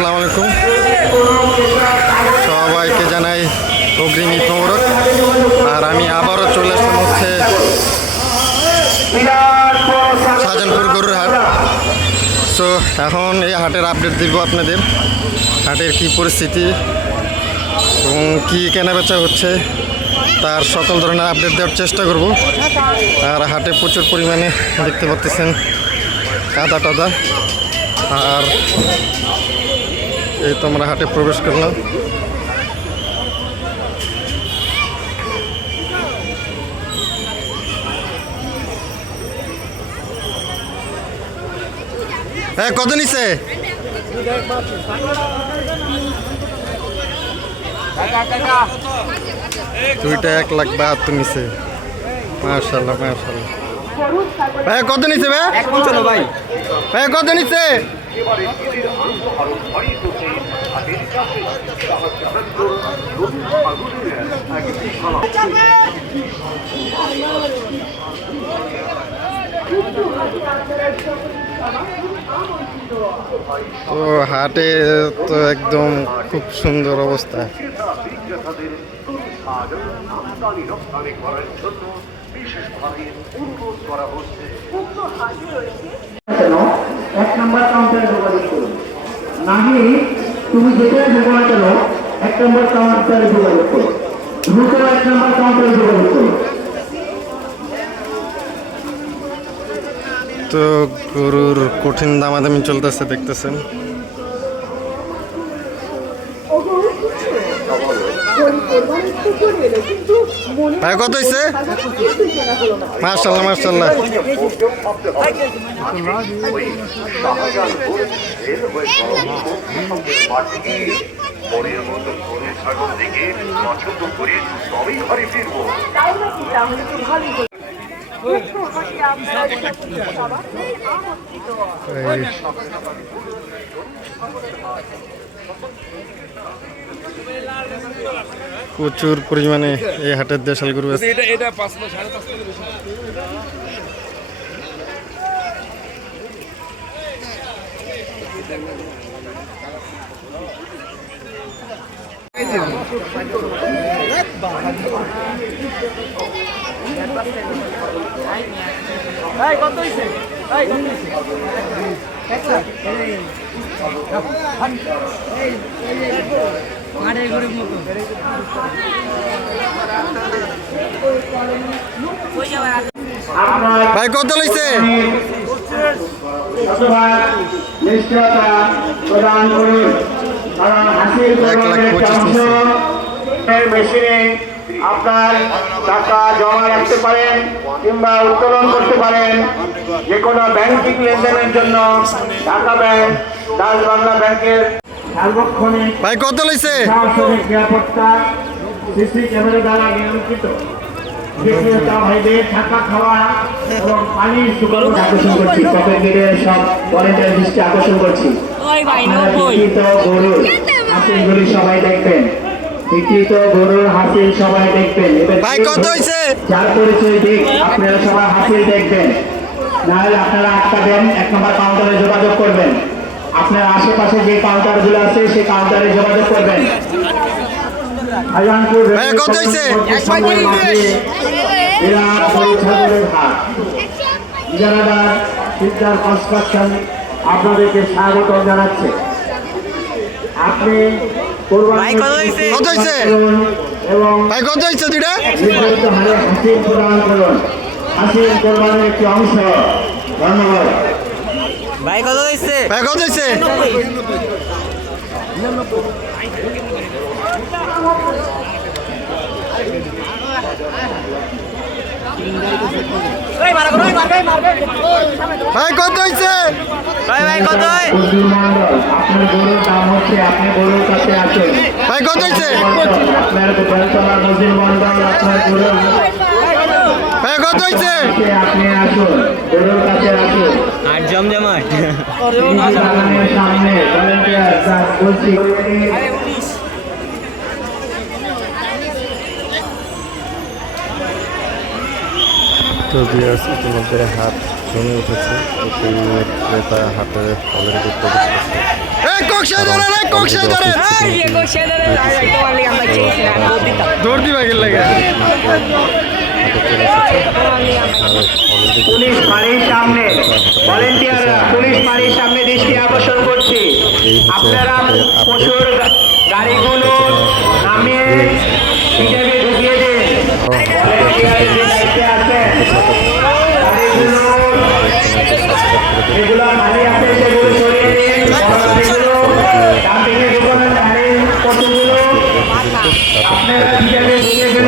আসসালামু আলাইকুম, সবাইকে জানাই অগ্রিম ঈদ মোবারক। আর আমি আবারও চলে আসলাম হচ্ছে শাহজাহানপুর গরুর হাট। সো এখন এই হাটের আপডেট দিব আপনাদের, হাটের কি পরিস্থিতি এবং কী কেনাবেচা হচ্ছে তার সকল ধরনের আপডেট দেওয়ার চেষ্টা করব। আর হাটে প্রচুর পরিমাণে দেখতে পাচ্ছেন কাদা টাদা। আর এই তো আমরা হাটে প্রবেশ করলাম। হ্যাঁ, কত নিছে? দুইটা 1,72,000 নিছে। মাশাআল্লাহ মাশাআল্লাহ। ভাই কত নিছে ভাই? 155 ভাই। ভাই কত নিছে? তো হাটে তো একদম খুব সুন্দর অবস্থা। এক নম্বর কাউন্টারে যোগাযোগ করুন, নাহি তুমি যেখানে ঢুকো না কেন 1 নম্বর কাউন্টারে যোগাযোগ করো, দ্রুত 1 নম্বর কাউন্টারে যোগাযোগ করো। তো গরুর কঠিন দামাদামি চলতেছে, দেখতেছেন। ভাই কত হয়েছে? মাশাআল্লাহ মাশাআল্লাহ। প্রচুর পরিমাণে এই হাটের দেশাল গরু আছে। কত হয়েছে? ভাই কত লইছে? প্রদান করুন, কারণ হাসিল মেশিনে আপনার টাকা জমা রাখতে পারেন কিংবা উত্তোলন করতে পারেন। যে কোনো ব্যাংকিং লেনদেনের জন্য ঢাকা ব্যাংক, ডাচ বাংলা ব্যাংকের সার্বক্ষণিক ভাই কত লইছে? সাংগঠনিক নিরাপত্তা সিসি ক্যামেরা দ্বারা নিয়ন্ত্রিত বিক্রেতা ভাইদের থাকা খাওয়া এবং পানির সুগন্ধ আকর্ষণ করছি। কপে গেলে সব ভলেন্টিয়ার দৃষ্টি আকর্ষণ করছি। বিক্রিত গরুর হাসিলগুলি সবাই দেখবেন, বিক্রিত গরুর হাসিল সবাই দেখবেন। ভাই কত হইছে? যার পরিচয় দিক আপনারা সবাই হাসিল দেখবেন, নাহলে আপনারা আটকাবেন। 1 নম্বর কাউন্টারে যোগাযোগ করবেন, আপনার আশেপাশে যে কাউন্টারগুলো আছে সেই কাউন্টারে যোগাযোগ করবেন। কত হইছে? কনস্ট্রাকশন আপনাদেরকে স্বাগত জানাচ্ছে। আপনি কত হইছে? এবং ভাই কত হইছে দুইটা? নির্ধারিত হারে হাসিল প্রদান করুন, হাসিল কোরবানির একটি অংশ। ধন্যবাদ। ভাই কত হয়েছে? ভাই কত হইছে? ভাই কত হইছে? ভাই কত হয়? আপনার গরুর দাম হচ্ছে, আপনি গরুর কাছে আসুন। ভাই কত হইছে? আপনার বেলতলা মজুর মন্ডল, আপনার গরুর ভাই কত হইছে? আপনি আসুন, গরুর কাছে আসুন। আর জমজমাট সামনে ভলেন্টিয়ার বলছি। তো ভিউয়ার্স, ইতিমধ্যে হাট জমে উঠেছে। প্রতি ক্রেতা হাটে অলরেডি প্রবেশ করছে। এই কক্সা ধরেন, এই কক্সা ধরেন। দৌড় দিবা গেল লাগে। পুলিশ বাড়ির সামনে ভলেন্টিয়াররা পুলিশ বাড়ির সামনে দৃষ্টি আকর্ষণ করছি আপনারা পশুর গাড়িগুলো নামিয়ে হিসেবে ঢুকিয়ে দিন ভলেন্টিয়ার যে দায়িত্বে আছেন গাড়িগুলো যেগুলো খালি আছে সেগুলো সরিয়ে দিন বড় গাড়িগুলো ডাম্পিংয়ে ঢুকানোর গাড়ির পশুগুলো আপনারা হিসেবে ঢুকিয়ে দিন